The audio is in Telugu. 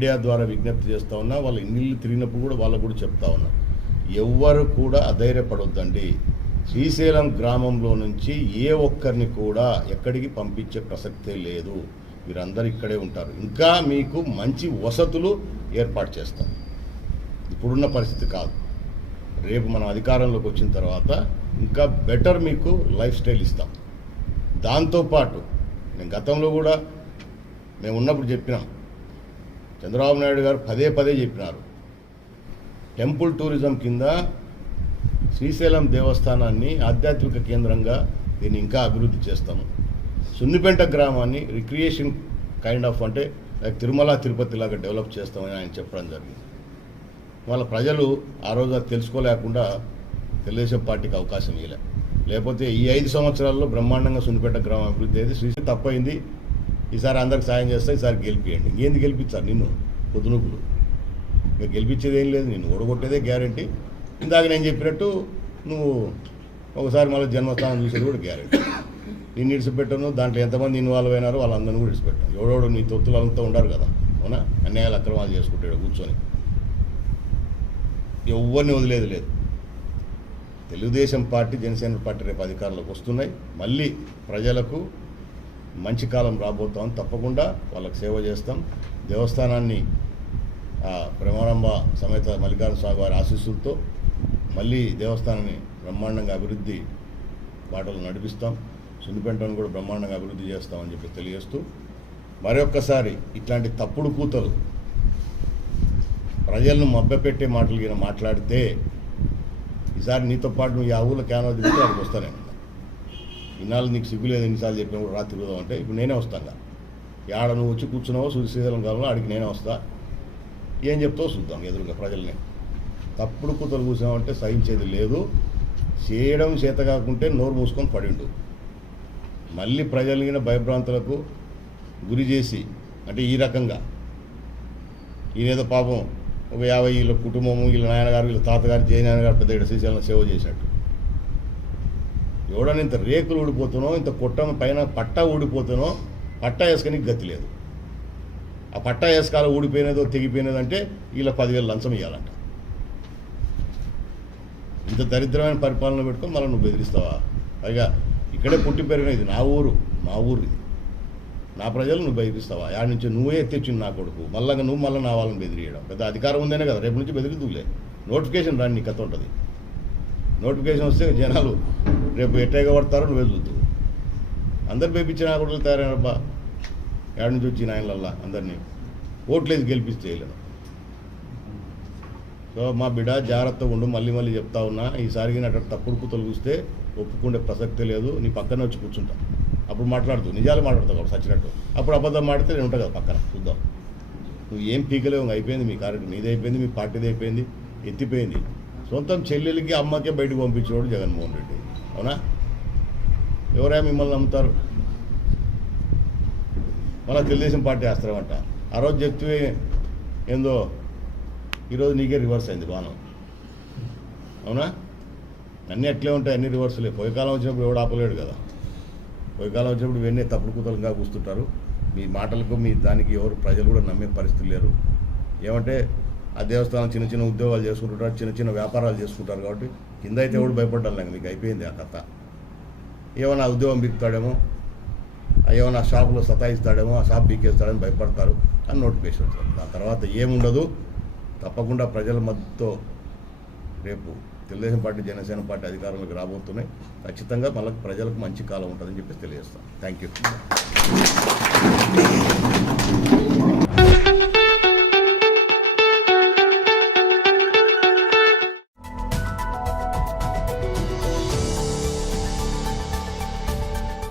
మీడియా ద్వారా విజ్ఞప్తి చేస్తూ ఉన్నా, వాళ్ళ ఇల్లు తిరిగినప్పుడు కూడా వాళ్ళకు కూడా చెప్తా ఉన్నా, ఎవ్వరు కూడా అధైర్యపడొద్దండి. శ్రీశైలం గ్రామంలో నుంచి ఏ ఒక్కరిని కూడా ఎక్కడికి పంపించే ప్రసక్తే లేదు. మీరందరూ ఇక్కడే ఉంటారు. ఇంకా మీకు మంచి వసతులు ఏర్పాటు చేస్తాం. ఇప్పుడున్న పరిస్థితి కాదు, రేపు మనం అధికారంలోకి వచ్చిన తర్వాత ఇంకా బెటర్ మీకు లైఫ్ స్టైల్ ఇస్తాం. దాంతోపాటు నేను గతంలో కూడా మేము ఉన్నప్పుడు చెప్పినాం, చంద్రబాబు నాయుడు గారు పదే పదే చెప్పినారు, టెంపుల్ టూరిజం కింద శ్రీశైలం దేవస్థానాన్ని ఆధ్యాత్మిక కేంద్రంగా దీన్ని ఇంకా అభివృద్ధి చేస్తాము. సున్నిపెంట గ్రామాన్ని రిక్రియేషన్ కైండ్ ఆఫ్ అంటే లైక్ తిరుమల తిరుపతి లాగా డెవలప్ చేస్తామని ఆయన చెప్పడం జరిగింది. వాళ్ళ ప్రజలు ఆ రోజు అది తెలుసుకోలేకుండా తెలుగుదేశం పార్టీకి అవకాశం ఇవ్వలే. లేకపోతే ఈ 5 సంవత్సరాల్లో బ్రహ్మాండంగా సున్నిపెంట గ్రామం అభివృద్ధి అయింది. శ్రీశైలం తప్పైంది, ఈసారి అందరికి సాయం చేస్తా, ఈసారి గెలిపియండి. ఇంకేంది గెలిపించారు నిన్ను పొద్దునూపులు? ఇంకా గెలిపించేది ఏం లేదు, నిన్ను ఓడగొట్టేదే గ్యారంటీ. ఇందాక నేను చెప్పినట్టు నువ్వు ఒకసారి మళ్ళీ జన్మస్థానం చూసేది కూడా గ్యారంటీ. నిన్ను ఇడిచిపెట్టను, దాంట్లో ఎంతమంది ఇన్వాల్వ్ అయినారో వాళ్ళందరినీ కూడా ఇడిచిపెట్టాను. ఎవడోడు నీ తొత్తులంతా ఉండరు కదా, అవునా? అన్యాయాలు అక్రమాలు చేసుకుంటాడు కూర్చొని. ఎవరిని వదిలేదు లేదు. తెలుగుదేశం పార్టీ, జనసేన పార్టీ రేపు అధికారంలోకి వస్తున్నాయి. మళ్ళీ ప్రజలకు మంచి కాలం రాబోతాం. తప్పకుండా వాళ్ళకి సేవ చేస్తాం. దేవస్థానాన్ని బ్రహ్మారంభ సమేత మల్లికార్జున స్వామి వారి ఆశీస్సులతో మళ్ళీ దేవస్థానాన్ని బ్రహ్మాండంగా అభివృద్ధి బాటలు నడిపిస్తాం. సున్నిపెంటను కూడా బ్రహ్మాండంగా అభివృద్ధి చేస్తామని చెప్పి తెలియజేస్తూ, మరొక్కసారి ఇట్లాంటి తప్పుడు కూతలు ప్రజలను మభ్యపెట్టే మాటలు మాట్లాడితే ఈసారి నీతో పాటు నువ్వు ఆ ఊళ్ళో క్యానో దిగితే అక్కడికి వస్తానే. ఇన్నాళ్ళు నీకు సిగ్గులేదు, ఎన్నిసార్లు చెప్పినా కూడా రాత్రి తిరుగుదాం అంటే ఇప్పుడు నేనే వస్తాను. ఆడ నువ్వు వచ్చి కూర్చున్నావో శ్రీశైలం కాలంలో అడిగి నేనే వస్తా. ఏం చెప్తావో చూద్దాం ఎదురుగా ప్రజల్ని. తప్పుడు కూతలు కూర్చున్నామంటే సహించేది లేదు. చేయడం చేత కాకుంటే నోరు మూసుకొని పడిండు. మళ్ళీ ప్రజలకి భయభ్రాంతులకు గురి చేసి, అంటే ఈ రకంగా ఈయనేదో పాపం ఒక 50 వీళ్ళ కుటుంబము, వీళ్ళ నాయనగారు, వీళ్ళ తాతగారు, జయనాయన గారు పెద్ద శ్రీశైలం సేవ చేసినట్టు. ఎవడని ఇంత రేకులు ఊడిపోతానో, ఇంత కొట్టం పైన పట్టా ఊడిపోతానో, పట్టా వేసుకొని గతి లేదు. ఆ పట్టా వేసుకాల ఊడిపోయినదో తెగిపోయినదంటే వీళ్ళ 10,000 లంచం ఇవ్వాలంట. ఇంత దరిద్రమైన పరిపాలన పెట్టుకొని మళ్ళీ నువ్వు బెదిరిస్తావా? పైగా ఇక్కడే పుట్టి పెరిగిన, ఇది నా ఊరు, మా ఊరు, ఇది నా ప్రజలు, నువ్వు బెదిరిస్తావా? యాడ నుంచి నువ్వే ఎత్తిచ్చింది నా కొడుకు, మళ్ళీ నువ్వు మళ్ళీ నా వాళ్ళని బెదిరియడం. పెద్ద అధికారం ఉందనే కదా రేపు నుంచి బెదిరిద్దులే. నోటిఫికేషన్ రాని నీ కథ ఉంటుంది. నోటిఫికేషన్ వస్తే జనాలు రేపు ఎట్టేగా పడతారో నువ్వే చూద్దు. అందరు బేపించిన నా కొడుకులు తయారైనబ్బా, ఏడు నుంచి వచ్చి నాయనలల్లా అందరినీ ఓట్లేసి గెలిపిస్తే చేయలేను. సో మా బిడ్డ జాగ్రత్తగా ఉండు. మళ్ళీ మళ్ళీ చెప్తా ఉన్నా, ఈసారికి అక్కడ తప్పుడు కూతలు చూస్తే ఒప్పుకుంటే ప్రసక్తే లేదు. నీ పక్కనే వచ్చి కూర్చుంటా, అప్పుడు మాట్లాడుతూ నిజాలు మాట్లాడతావు కాబట్టి సచ్చినట్టు. అప్పుడు అబద్ధం మాడితే నేను ఉంటాను కదా పక్కన, చూద్దాం. నువ్వు ఏం పీకలేవు, అయిపోయింది మీ కార్యక్రమం, నీది అయిపోయింది, మీ పార్టీది అయిపోయింది, ఎత్తిపోయింది. సొంతం చెల్లెలకి అమ్మకే బయటకు పంపించేవాడు జగన్మోహన్ రెడ్డి, అవునా? ఎవరైనా మిమ్మల్ని నమ్ముతారు? మళ్ళీ తెలుగుదేశం పార్టీ వేస్తామంట. ఆ రోజు చెప్తే ఏందో, ఈరోజు నీకే రివర్స్ అయింది బాణం, అవునా? అన్నీ అట్లే ఉంటాయి, అన్ని రివర్స్లే. పోయికాలం వచ్చినప్పుడు ఎవడు ఆపలేడు కదా. పోయికాలం వచ్చినప్పుడు ఇవన్నీ తప్పుడు కూతలుగా కూస్తుంటారు. మీ మాటలకు మీ దానికి ఎవరు ప్రజలు కూడా నమ్మే పరిస్థితి లేరు. ఏమంటే ఆ దేవస్థానం చిన్న చిన్న ఉద్యోగాలు చేసుకుంటుంటారు, చిన్న చిన్న వ్యాపారాలు చేసుకుంటారు. కాబట్టి కింద అయితే ఎవడు భయపడ్డాను, మీకు అయిపోయింది ఆ కథ. ఏమన్నా ఉద్యోగం బీకుతాడేమో, ఏమన్నా షాపులో సతాయిస్తాడేమో, ఆ షాప్ బీకేస్తాడని భయపడతారు అని నోటిఫికేషన్ వస్తుంది. ఆ తర్వాత ఏముండదు. తప్పకుండా ప్రజల మద్దతుతో రేపు తెలుగుదేశం పార్టీ, జనసేన పార్టీ అధికారంలోకి రాబోతున్నాయి. ఖచ్చితంగా మళ్ళీ ప్రజలకు మంచి కాలం ఉంటుందని చెప్పి తెలియజేస్తాను. Thank you.